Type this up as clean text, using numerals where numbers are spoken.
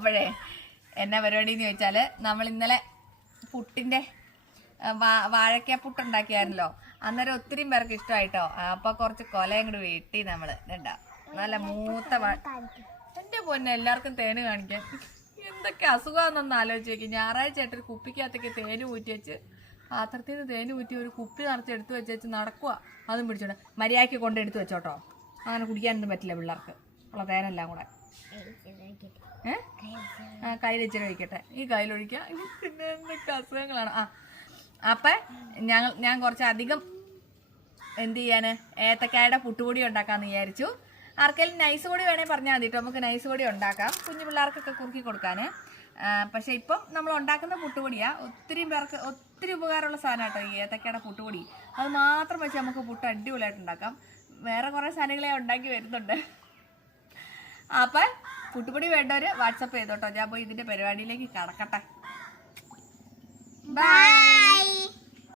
അപ്പോഴേ എന്നാ പരിപാടി എന്ന് ചോദിച്ചാല് നമ്മൾ ഇന്നലെ പുട്ടിന്റെ വാഴക്ക പുട്ടുണ്ടാക്കിയായിരുന്നല്ലോ. അന്നേരം ഒത്തിരി പേർക്ക് ഇഷ്ടമായിട്ടോ. അപ്പൊ കുറച്ച് കൊലയും കൂടി വെട്ടി നമ്മള് ഇണ്ടാ നല്ല മൂത്ത എന്റെ പൊന്നെ എല്ലാവർക്കും തേന് കാണിക്കാൻ. എന്തൊക്കെ അസുഖമാണെന്നൊന്ന് ആലോചിച്ച് നോക്കി. ഞായറാഴ്ച ആയിട്ട് ഒരു കുപ്പിക്കകത്തേക്ക് തേന് ഊറ്റി വെച്ച് പാത്രത്തിൽ നിന്ന് തേന് ഊറ്റി ഒരു കുപ്പി നിറച്ച് എടുത്തു വെച്ച് നടക്കുക. അതും പിടിച്ചോണ്ട് മര്യാദയ്ക്ക് കൊണ്ട് എടുത്തു വെച്ചോട്ടോ. അങ്ങനെ കുടിക്കാനൊന്നും പറ്റില്ല പിള്ളേർക്ക് ഉള്ള തേനെല്ലാം കൂടെ. കയ്യിൽ ഇച്ചിരി ഒഴിക്കട്ടെ. ഈ കയ്യിലൊഴിക്കാം. പിന്നെ എന്തൊക്കെ അസുഖങ്ങളാണ്. അപ്പം ഞാൻ കുറച്ചധികം എന്ത് ചെയ്യാന് ഏത്തക്കായുടെ പുട്ടുപൊടി ഉണ്ടാക്കാമെന്ന് വിചാരിച്ചു. ആർക്കെങ്കിലും നൈസ് പൊടി വേണമെങ്കിൽ പറഞ്ഞാൽ മതി കേട്ടോ. നമുക്ക് നൈസ് പൊടി ഉണ്ടാക്കാം കുഞ്ഞു പിള്ളേർക്കൊക്കെ കുറുക്കി കൊടുക്കാൻ. പക്ഷെ ഇപ്പം നമ്മൾ ഉണ്ടാക്കുന്ന പുട്ടുപൊടിയാണ് ഒത്തിരി പേർക്ക് ഒത്തിരി ഉപകാരമുള്ള സാധനം കേട്ടോ ഈ ഏത്തക്കയുടെ പുട്ടുപൊടി. അത് മാത്രം വെച്ച് നമുക്ക് പുട്ട് അടിപൊളിയായിട്ട് ഉണ്ടാക്കാം. വേറെ കുറേ സാധനങ്ങളെ ഉണ്ടാക്കി വരുന്നുണ്ട്. അപ്പം പുട്ടുപൊടി വേണ്ടവർ വാട്സപ്പ് ചെയ്തോട്ടോ. ഞാൻ പോയി ഇതിൻ്റെ പരിപാടിയിലേക്ക് കടക്കട്ടെ. ബൈ.